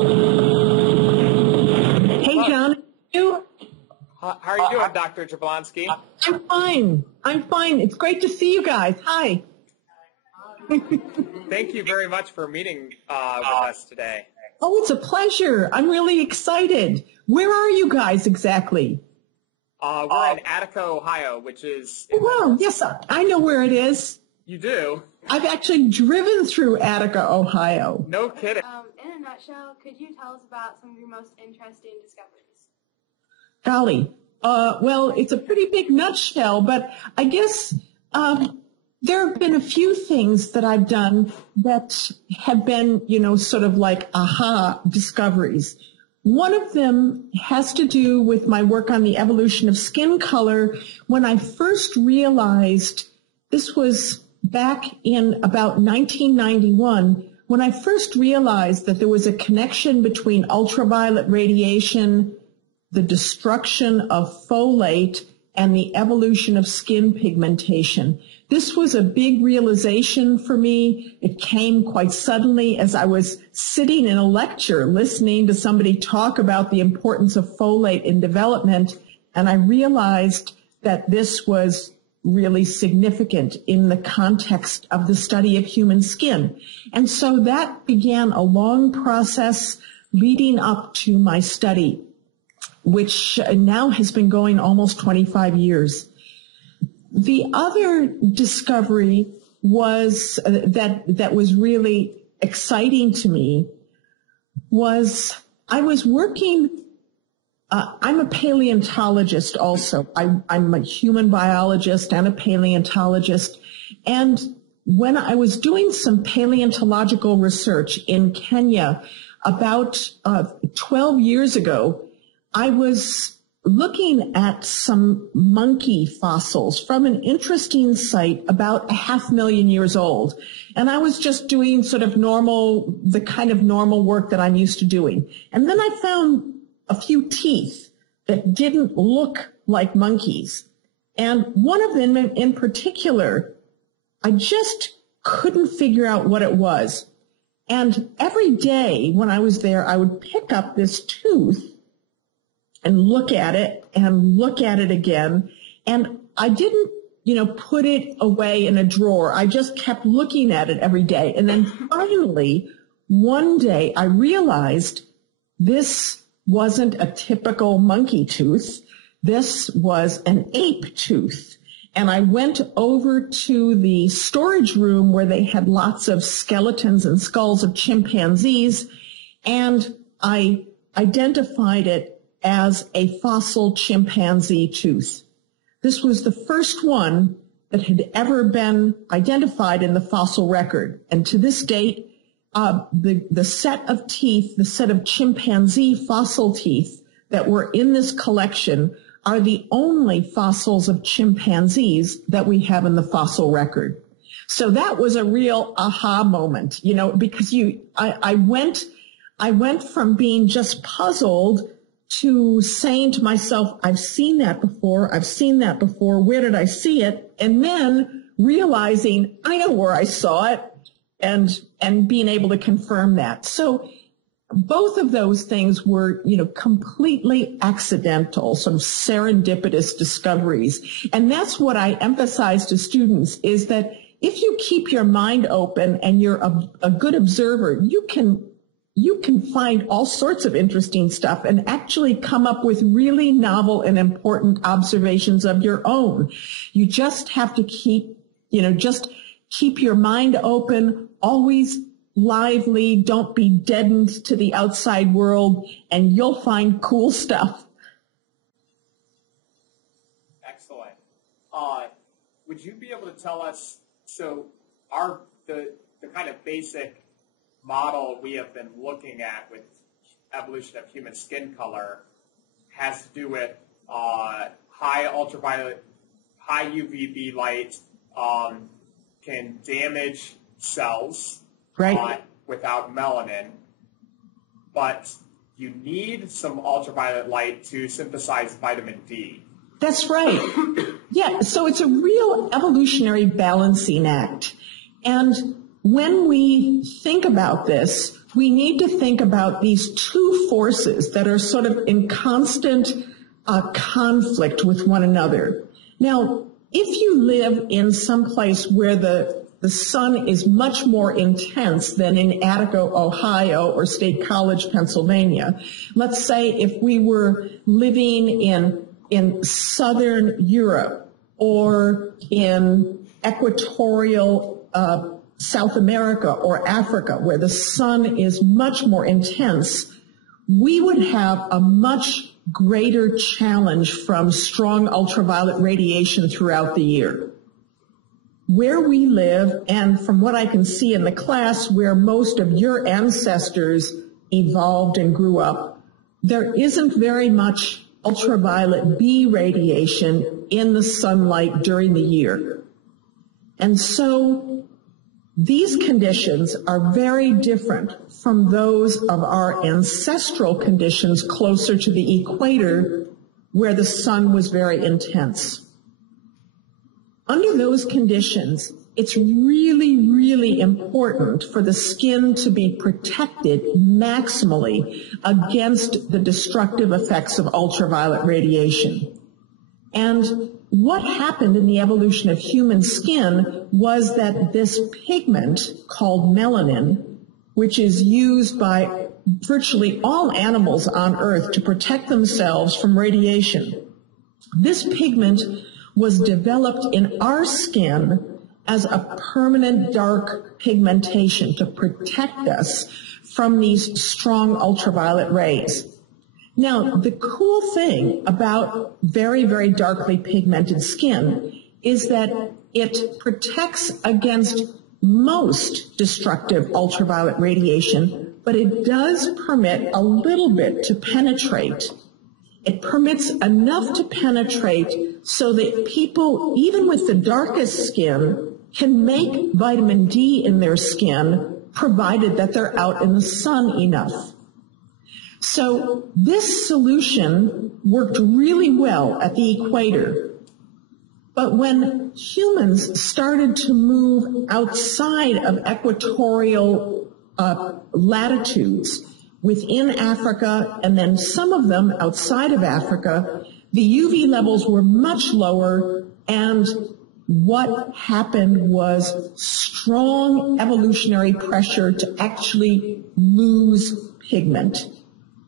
Hey, John. You? How are you doing, Dr. Jablonski? I'm fine. I'm fine. It's great to see you guys. Hi. Thank you very much for meeting with us today. Oh, it's a pleasure. I'm really excited. Where are you guys exactly? We're in Attica, Ohio, which is... Oh, wow. Yes, I know where it is. You do? I've actually driven through Attica, Ohio. No kidding. In a nutshell, could you tell us about some of your most interesting discoveries? Golly. Well, it's a pretty big nutshell, but I guess there have been a few things that I've done that have been, sort of like aha discoveries. One of them has to do with my work on the evolution of skin color. When I first realized, this was back in about 1991, when I first realized that there was a connection between ultraviolet radiation, the destruction of folate, and the evolution of skin pigmentation. This was a big realization for me. It came quite suddenly as I was sitting in a lecture listening to somebody talk about the importance of folate in development, and I realized that this was really significant in the context of the study of human skin. And so that began a long process leading up to my study, which now has been going almost 25 years. The other discovery was that was really exciting to me was I was working, I'm a paleontologist also. I'm a human biologist and a paleontologist. And when I was doing some paleontological research in Kenya about 12 years ago, I was looking at some monkey fossils from an interesting site about 500,000 years old. And I was just doing sort of the kind of normal work that I'm used to doing. And then I found a few teeth that didn't look like monkeys. And one of them in particular, I just couldn't figure out what it was. And every day when I was there, I would pick up this tooth and look at it and look at it again. And I didn't, put it away in a drawer. I just kept looking at it every day. And then finally, one day I realized this wasn't a typical monkey tooth. This was an ape tooth. And I went over to the storage room where they had lots of skeletons and skulls of chimpanzees, and I identified it as a fossil chimpanzee tooth. This was the first one that had ever been identified in the fossil record. And to this date, the set of teeth, the set of chimpanzee fossil teeth that were in this collection are the only fossils of chimpanzees that we have in the fossil record. So that was a real aha moment, because I went from being just puzzled to saying to myself, I've seen that before, where did I see it? And then realizing I know where I saw it and being able to confirm that. So both of those things were, completely accidental, some serendipitous discoveries. And that's what I emphasize to students is that if you keep your mind open and you're a good observer, you can find all sorts of interesting stuff and actually come up with really novel and important observations of your own. You just have to keep your mind open, always lively, don't be deadened to the outside world, and you'll find cool stuff. Excellent. Would you be able to tell us, so the kind of basic model we have been looking at with evolution of human skin color has to do with high ultraviolet, high UVB light can damage cells, right, without melanin, but you need some ultraviolet light to synthesize vitamin D. That's right. Yeah, so it's a real evolutionary balancing act. And when we think about this, we need to think about these two forces that are sort of in constant conflict with one another. Now, if you live in some place where the sun is much more intense than in Attica, Ohio, or State College, Pennsylvania, let's say if we were living in southern Europe or in equatorial South America or Africa, where the sun is much more intense, we would have a much greater challenge from strong ultraviolet radiation throughout the year. Where we live, and from what I can see in the class where most of your ancestors evolved and grew up, there isn't very much ultraviolet B radiation in the sunlight during the year. And so these conditions are very different from those of our ancestral conditions closer to the equator where the sun was very intense. Under those conditions, it's really, really important for the skin to be protected maximally against the destructive effects of ultraviolet radiation. And what happened in the evolution of human skin was that this pigment called melanin, which is used by virtually all animals on Earth to protect themselves from radiation, this pigment was developed in our skin as a permanent dark pigmentation to protect us from these strong ultraviolet rays. Now, the cool thing about very, very darkly pigmented skin is that it protects against most destructive ultraviolet radiation, but it does permit a little bit to penetrate. It permits enough to penetrate so that people, even with the darkest skin, can make vitamin D in their skin, provided that they're out in the sun enough. So this solution worked really well at the equator. But when humans started to move outside of equatorial latitudes within Africa, and then some of them outside of Africa, the UV levels were much lower, and what happened was strong evolutionary pressure to actually lose pigment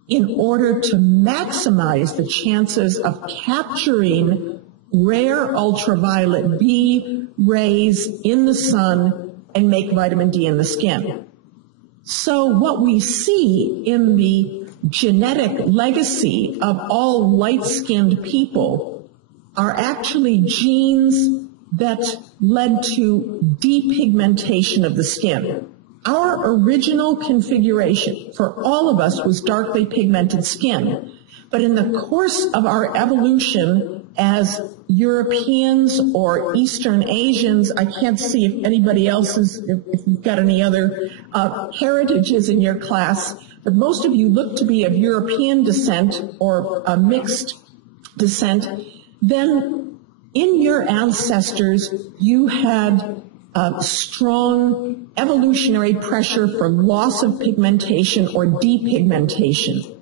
in order to maximize the chances of capturing rare ultraviolet B rays in the sun and make vitamin D in the skin. So what we see in the genetic legacy of all light-skinned people are actually genes that led to depigmentation of the skin. Our original configuration for all of us was darkly pigmented skin, but in the course of our evolution as Europeans or Eastern Asians, I can't see if anybody else is, if you've got any other heritages in your class, but most of you look to be of European descent or mixed descent. Then in your ancestors, you had strong evolutionary pressure for loss of pigmentation or depigmentation.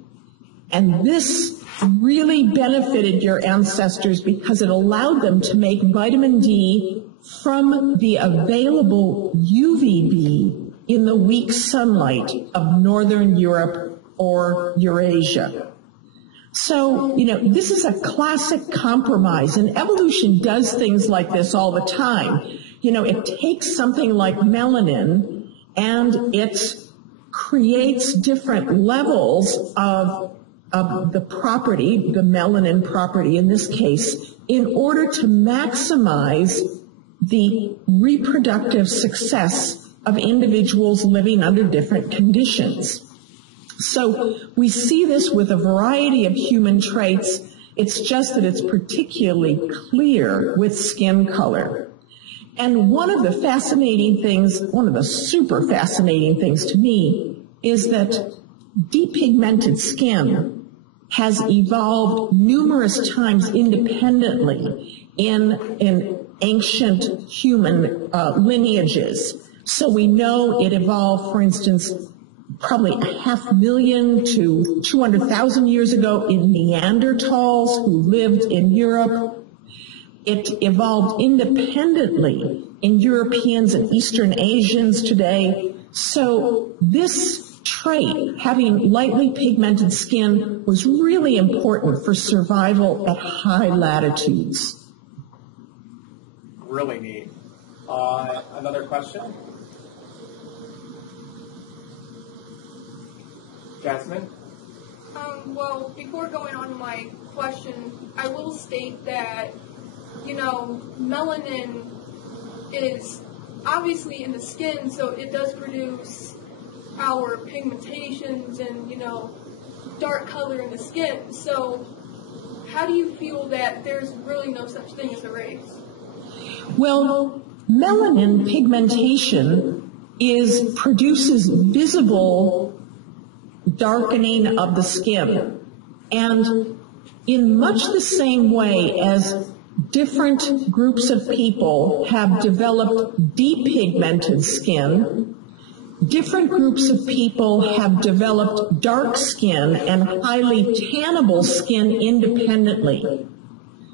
And this really benefited your ancestors because it allowed them to make vitamin D from the available UVB in the weak sunlight of Northern Europe or Eurasia. So, this is a classic compromise, and evolution does things like this all the time. It takes something like melanin and it creates different levels of the property, the melanin property in this case, in order to maximize the reproductive success of individuals living under different conditions. So we see this with a variety of human traits. It's just that it's particularly clear with skin color. And one of the super fascinating things to me is that depigmented skin has evolved numerous times independently in ancient human lineages. So we know it evolved, for instance, probably 500,000 to 200,000 years ago in Neanderthals who lived in Europe. It evolved independently in Europeans and Eastern Asians today. So this trait, having lightly pigmented skin, was really important for survival at high latitudes. Really neat. Another question? Jasmine? Well, before going on to my question, I will state that, melanin is obviously in the skin, so it does produce our pigmentations and, dark color in the skin. So how do you feel that there's really no such thing as a race? Well, melanin pigmentation produces visible darkening of the skin. And in much the same way as different groups of people have developed depigmented skin, different groups of people have developed dark skin and highly tannable skin independently.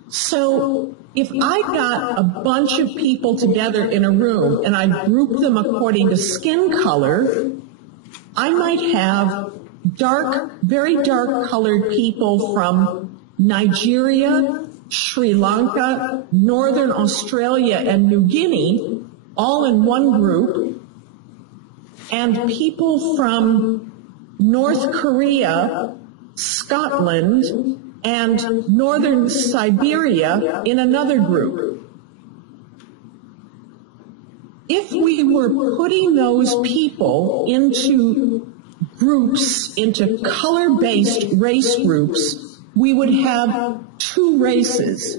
So if I got a bunch of people together in a room and I grouped them according to skin color, I might have very dark colored people from Nigeria, Sri Lanka, Northern Australia, and New Guinea, all in one group, and people from North Korea, Scotland, and Northern Siberia in another group. If we were putting those people into groups, into color-based race groups, we would have two races.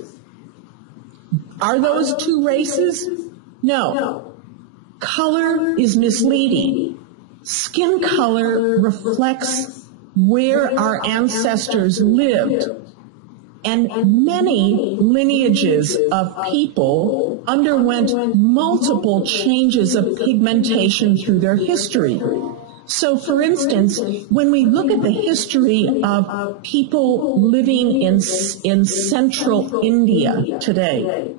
Are those two races? No. Color is misleading. Skin color reflects where our ancestors lived. And many lineages of people underwent multiple changes of pigmentation through their history. So, for instance, when we look at the history of people living in central India today,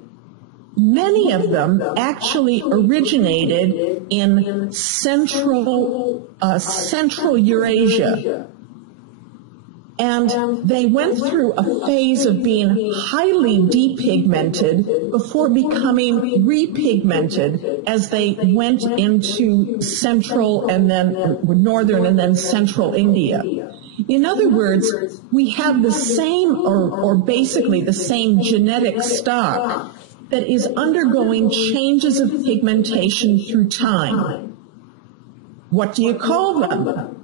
many of them actually originated in central Eurasia. And they went through a phase of being highly depigmented before becoming repigmented as they went into central and then northern and then central India. In other words, we have the same or basically the same genetic stock that is undergoing changes of pigmentation through time. What do you call them?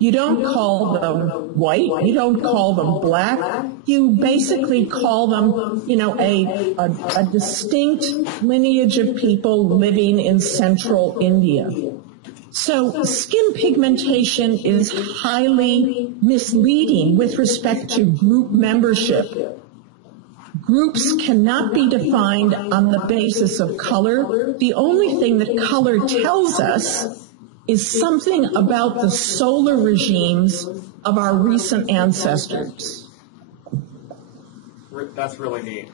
You don't call them white. You don't call them black. You basically call them, a distinct lineage of people living in central India. So skin pigmentation is highly misleading with respect to group membership. Groups cannot be defined on the basis of color. The only thing that color tells us is something about the solar regimes of our recent ancestors. That's really neat.